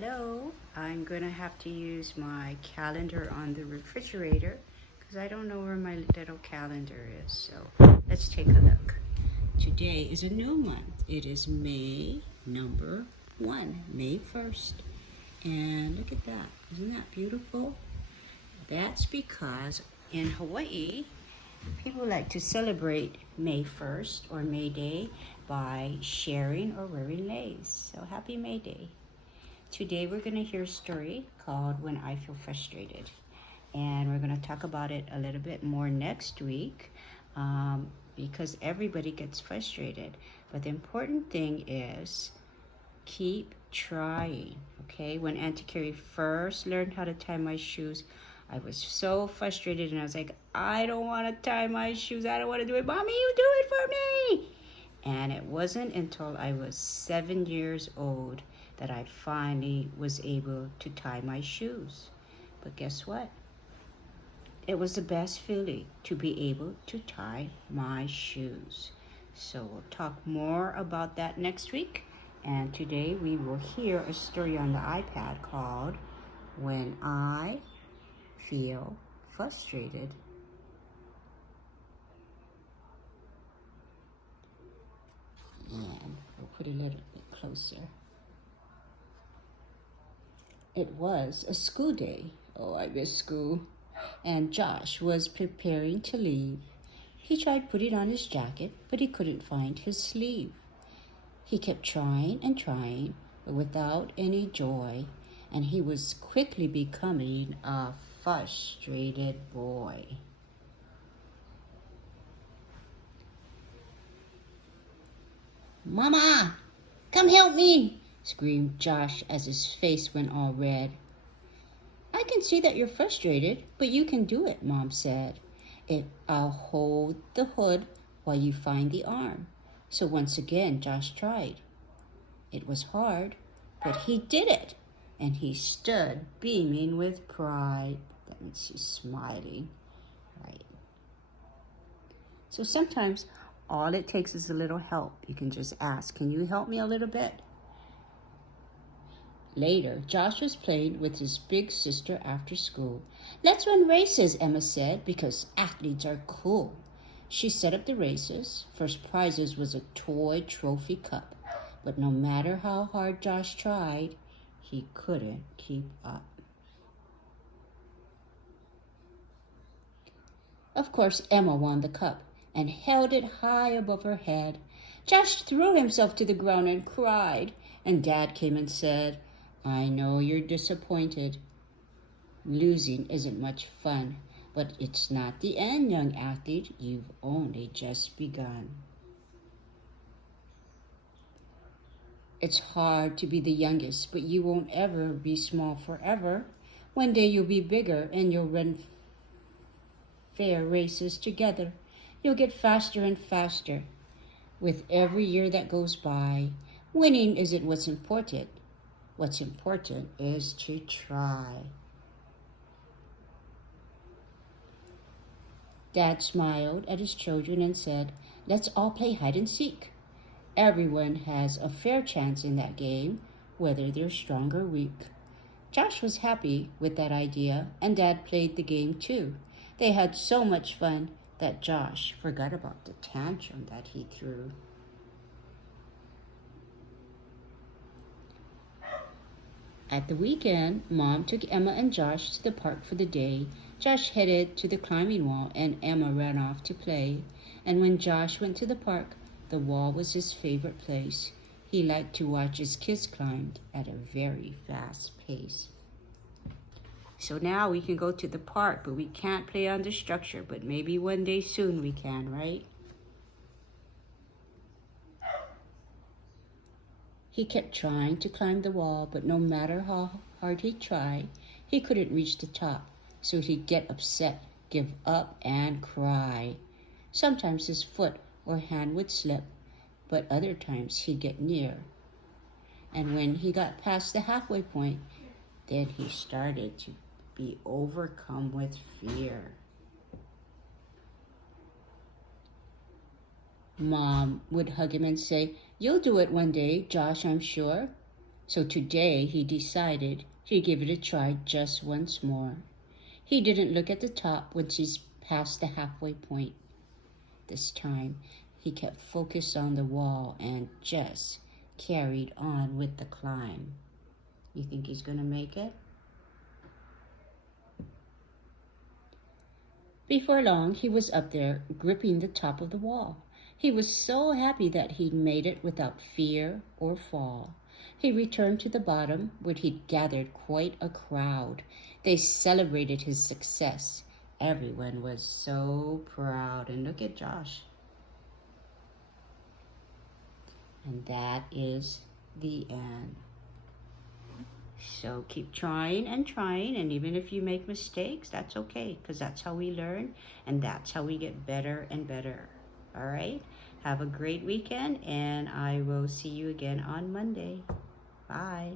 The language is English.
Hello, I'm going to have to use my calendar on the refrigerator because I don't know where my little calendar is. So let's take a look. Today is a new month. It is May number 1, May 1st. And look at that. Isn't that beautiful? That's because in Hawaii, people like to celebrate May 1st or May Day by sharing or wearing leis. So happy May Day. Today we're going to hear a story called When I Feel Frustrated. And we're going to talk about it a little bit more next week because everybody gets frustrated. But the important thing is keep trying, okay? When Auntie Carrie first learned how to tie my shoes, I was so frustrated and I was like, I don't want to tie my shoes. I don't want to do it. Mommy, you do it for me. And it wasn't until I was 7 years old that I finally was able to tie my shoes. But guess what? It was the best feeling to be able to tie my shoes. So we'll talk more about that next week. And today we will hear a story on the iPad called When I Feel Frustrated. And we'll put it a little bit closer. It was a school day. Oh, I miss school. And Josh was preparing to leave. He tried putting on his jacket, but he couldn't find his sleeve. He kept trying and trying, but without any joy, and he was quickly becoming a frustrated boy. "Mama, come help me!" screamed Josh as his face went all red. "I can see that you're frustrated, but you can do it," Mom said. "I'll hold the hood while you find the arm." So once again, Josh tried. It was hard, but he did it, and he stood beaming with pride. That means he's smiling, right? So sometimes all it takes is a little help. You can just ask, "Can you help me a little bit?" Later, Josh was playing with his big sister after school. "Let's run races," Emma said, "because athletes are cool." She set up the races. First prizes was a toy trophy cup. But no matter how hard Josh tried, he couldn't keep up. Of course, Emma won the cup and held it high above her head. Josh threw himself to the ground and cried, and Dad came and said, "I know you're disappointed. Losing isn't much fun, but it's not the end, young athlete. You've only just begun." It's hard to be the youngest, but you won't ever be small forever. One day you'll be bigger and you'll run fair races together. You'll get faster and faster. With every year that goes by, winning isn't what's important. What's important is to try. Dad smiled at his children and said, "Let's all play hide and seek. Everyone has a fair chance in that game, whether they're strong or weak." Josh was happy with that idea, and Dad played the game too. They had so much fun that Josh forgot about the tantrum that he threw. At the weekend, Mom took Emma and Josh to the park for the day. Josh headed to the climbing wall, and Emma ran off to play. And when Josh went to the park, the wall was his favorite place. He liked to watch his kids climb at a very fast pace. So now we can go to the park, but we can't play on the structure. But maybe one day soon we can, right? He kept trying to climb the wall, but no matter how hard he tried, he couldn't reach the top. So he'd get upset, give up, and cry. Sometimes his foot or hand would slip, but other times he'd get near. And when he got past the halfway point, then he started to be overcome with fear. Mom would hug him and say, "You'll do it one day, Josh, I'm sure." So today he decided he'd give it a try just once more. He didn't look at the top once he's past the halfway point. This time, he kept focused on the wall and just carried on with the climb. You think he's gonna make it? Before long, he was up there gripping the top of the wall. He was so happy that he'd made it without fear or fall. He returned to the bottom, where he'd gathered quite a crowd. They celebrated his success. Everyone was so proud. And look at Josh. And that is the end. So keep trying, and even if you make mistakes, that's okay, because that's how we learn, and that's how we get better and better. All right? Have a great weekend, and I will see you again on Monday. Bye.